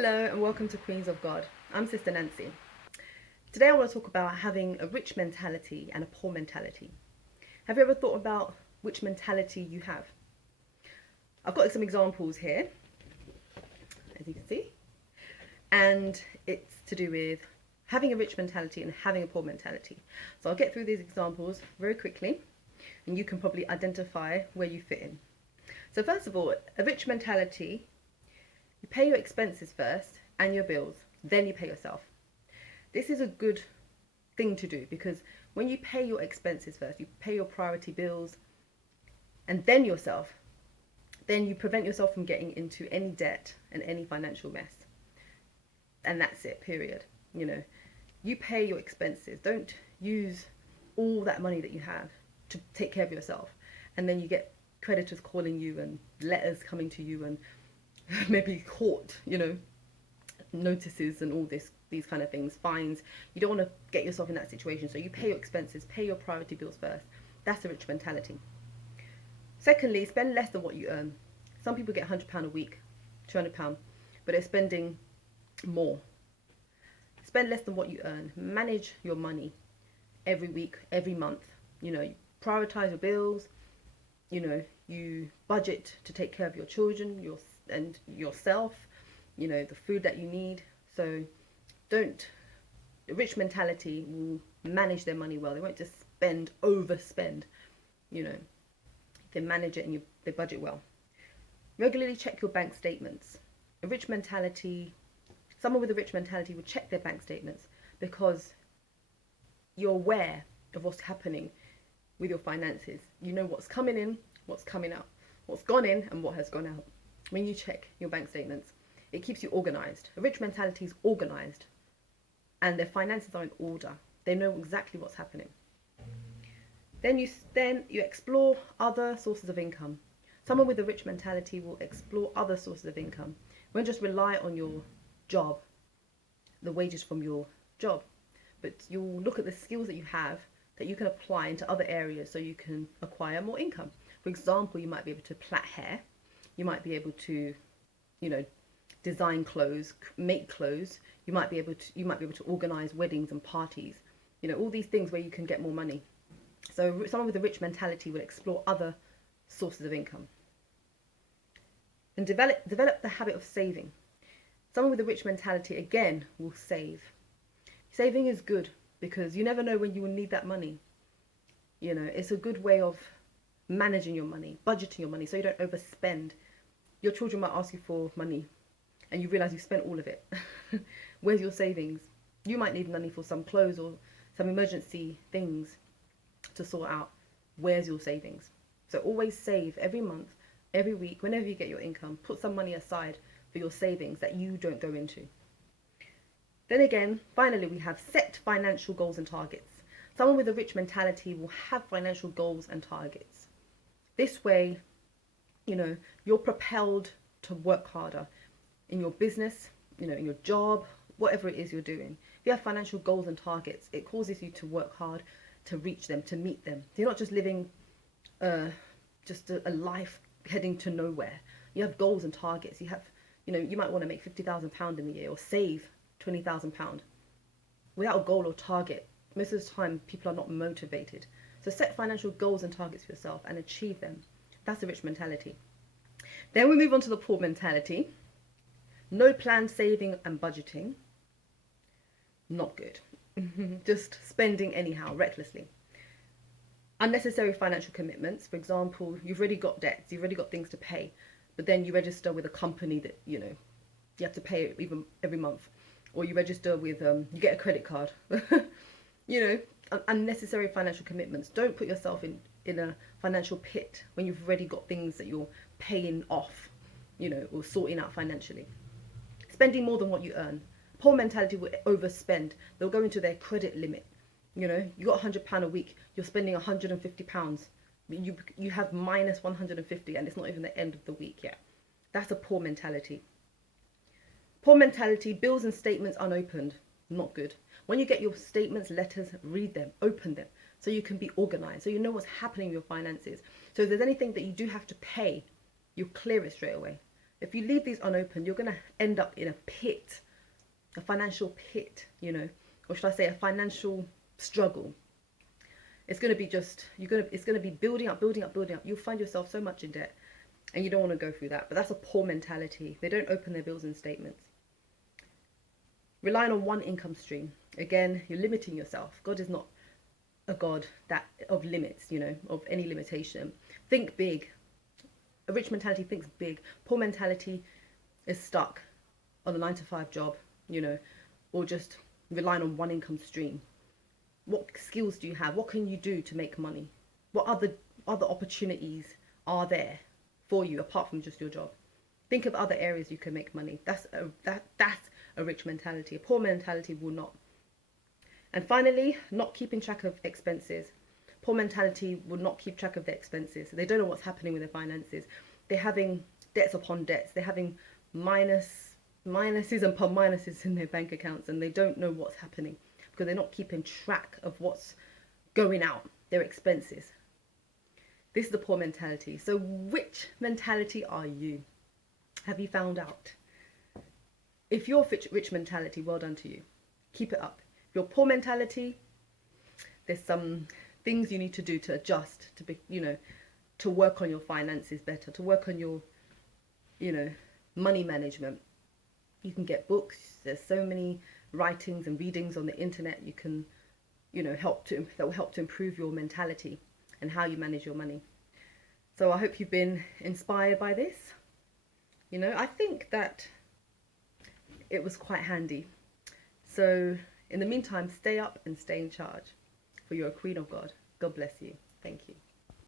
Hello and welcome to Queens of God. I'm Sister Nancy. Today I want to talk about having a rich mentality and a poor mentality. Have you ever thought about which mentality you have? I've got some examples here, as you can see, and it's to do with having a rich mentality and having a poor mentality. So I'll get through these examples very quickly and you can probably identify where you fit in. So first of all, a rich mentality, you pay your expenses first and your bills, then you pay yourself. This is a good thing to do because when you pay your expenses first, you pay your priority bills and then yourself, then you prevent yourself from getting into any debt and any financial mess. And that's it, period. You pay your expenses. Don't use all that money that you have to take care of yourself. And then you get creditors calling you and letters coming to you and maybe court, notices and all these kind of things, fines. You don't want to get yourself in that situation. So you pay your expenses, pay your priority bills first. That's a rich mentality. Secondly, spend less than what you earn. Some people get £100 a week, £200, but they're spending more. Spend less than what you earn. Manage your money every week, every month. Prioritize your bills. You budget to take care of your children, and yourself. The food that you need. So a rich mentality will manage their money well. They won't just overspend. They manage it and they budget well. Regularly check your bank statements. Someone with a rich mentality will check their bank statements because you're aware of what's happening with your finances. You know what's coming in, what's coming out, what's gone in and what has gone out. When you check your bank statements, it keeps you organized. A rich mentality is organized and their finances are in order. They know exactly what's happening. Then you explore other sources of income. Someone with a rich mentality will explore other sources of income. Won't just rely on your job, the wages from your job, but you'll look at the skills that you have that you can apply into other areas so you can acquire more income. For example, you might be able to plait hair. You might be able to, design clothes, make clothes. You might be able to organize weddings and parties. All these things where you can get more money. So someone with a rich mentality will explore other sources of income. And develop the habit of saving. Someone with a rich mentality, again, will save. Saving is good because you never know when you will need that money. It's a good way of managing your money, budgeting your money so you don't overspend. Your children might ask you for money and you realize you've spent all of it. Where's your savings? You might need money for some clothes or some emergency things to sort out. Where's your savings? So always save every month, every week, whenever you get your income. Put some money aside for your savings that you don't go into. Then again, finally, we have set financial goals and targets. Someone with a rich mentality will have financial goals and targets. This way, you're propelled to work harder in your business, in your job, whatever it is you're doing. If you have financial goals and targets, it causes you to work hard to reach them, to meet them. You're not just living just a life heading to nowhere. You have goals and targets. You have, you might want to make £50,000 in the year or save £20,000. Without a goal or target, most of the time people are not motivated. So set financial goals and targets for yourself and achieve them. That's a rich mentality. Then we move on to the poor mentality. No planned saving and budgeting. Not good. Just spending anyhow, recklessly. Unnecessary financial commitments. For example, you've already got debts, you've already got things to pay, but then you register with a company that, you have to pay even every month. Or you register with, you get a credit card. Unnecessary financial commitments. Don't put yourself in a financial pit when you've already got things that you're paying off, or sorting out financially. Spending more than what you earn. Poor mentality will overspend. They'll go into their credit limit. You got £100 a week, you're spending £150. You have minus 150 and it's not even the end of the week yet. That's a poor mentality. Poor mentality, bills and statements unopened. Not good. When you get your statements, letters, read them, open them, so you can be organized, so you know what's happening with your finances. So if there's anything that you do have to pay, you clear it straight away. If you leave these unopened, you're going to end up in a pit, a financial pit, you know, or should I say a financial struggle. It's going to be just, it's going to be building up, building up, building up. You'll find yourself so much in debt and you don't want to go through that. But that's a poor mentality. They don't open their bills and statements. Relying on one income stream. Again, you're limiting yourself. God is not a God that of limits, you know, of any limitation. Think big. A rich mentality thinks big. Poor mentality is stuck on a 9-to-5 job, you know, or just relying on one income stream. What skills do you have? What can you do to make money? What other opportunities are there for you apart from just your job? Think of other areas you can make money. That's a rich mentality. A poor mentality will not. And finally, not keeping track of expenses. Poor mentality will not keep track of their expenses. They don't know what's happening with their finances. They're having debts upon debts. They're having minuses upon minuses in their bank accounts, and they don't know what's happening because they're not keeping track of what's going out, their expenses. This is the poor mentality. So which mentality are you? Have you found out? If you're rich mentality, well done to you. Keep it up. If you're poor mentality, there's some things you need to do to adjust, to be, you know, to work on your finances better, to work on your, you know, money management. You can get books. There's so many writings and readings on the internet. You can, you know, that will help to improve your mentality and how you manage your money. So I hope you've been inspired by this. You know, I think that it was quite handy. So in the meantime, stay up and stay in charge. For you're a queen of God. God bless you. Thank you.